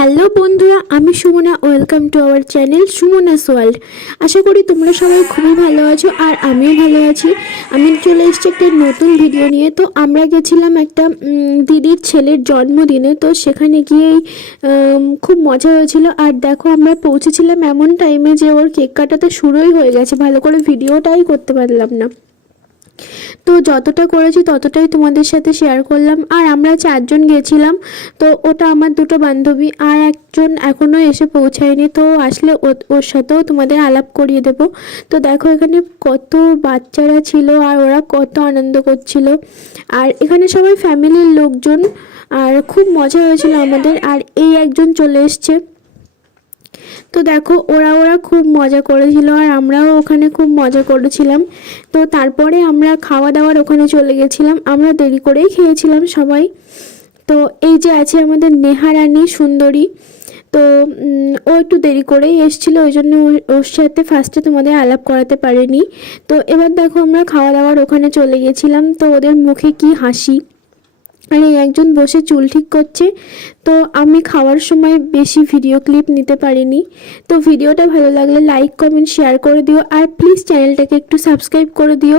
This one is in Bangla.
হ্যালো বন্ধুরা, আমি Sumana welcome to our channel Sumana's world আশা করি তোমরা সবাই খুবই ভালো আছো আর আমিও ভালো আছি। আমি চলে এসেছি একটা নতুন ভিডিও নিয়ে। তো আমরা গেছিলাম একটা দিদির ছেলের জন্মদিনে। তো সেখানে গিয়েই খুব মজা হয়েছিল। আর দেখো আমরা পৌঁছেছিলাম এমন টাইমে যে ওর কেক কাটাতে শুরুই হয়ে গেছে। ভালো করে ভিডিওটাই করতে পারলাম না। তো যতটা করেছি ততটাই তোমাদের সাথে শেয়ার করলাম। আর আমরা চারজন গেছিলাম, তো ওটা আমার দুটো বান্ধবী আর একজন এখনও এসে পৌঁছায়নি। তো আসলে ওর সাথেও তোমাদের আলাপ করিয়ে দেব। তো দেখো এখানে কত বাচ্চারা ছিল আর ওরা কত আনন্দ করছিল। আর এখানে সবাই ফ্যামিলির লোকজন। আর খুব মজা হয়েছিল আমাদের। আর এই একজন চলে এসছে। দেখো, ওরা ওরা খুব মজা করেছিল আর আমরাও ওখানে খুব মজা করেছিলাম। তো তারপরে আমরা খাওয়া দাওয়ার ওখানে চলে গেছিলাম। আমরা দেরি করেই খেয়েছিলাম সবাই। তো এই যে আছে আমাদের নেহারানী সুন্দরী। তো ও একটু দেরি করেই এসেছিল, ওই জন্য ওর সাথে ফার্স্টে তোমাদের আলাপ করাতে পারেনি। তো এবার দেখো আমরা খাওয়া দাওয়ার ওখানে চলে গেছিলাম। তো ওদের মুখে কি হাসি। আর এই একজন বসে চুল ঠিক করছে, তো আমি খাওয়ার সময় বেশি ভিডিও ক্লিপ নিতে পারিনি। তো ভিডিওটা ভালো লাগলে লাইক কমেন্ট শেয়ার করে দিও। আর প্লিজ চ্যানেলটাকে একটু সাবস্ক্রাইব করে দিও।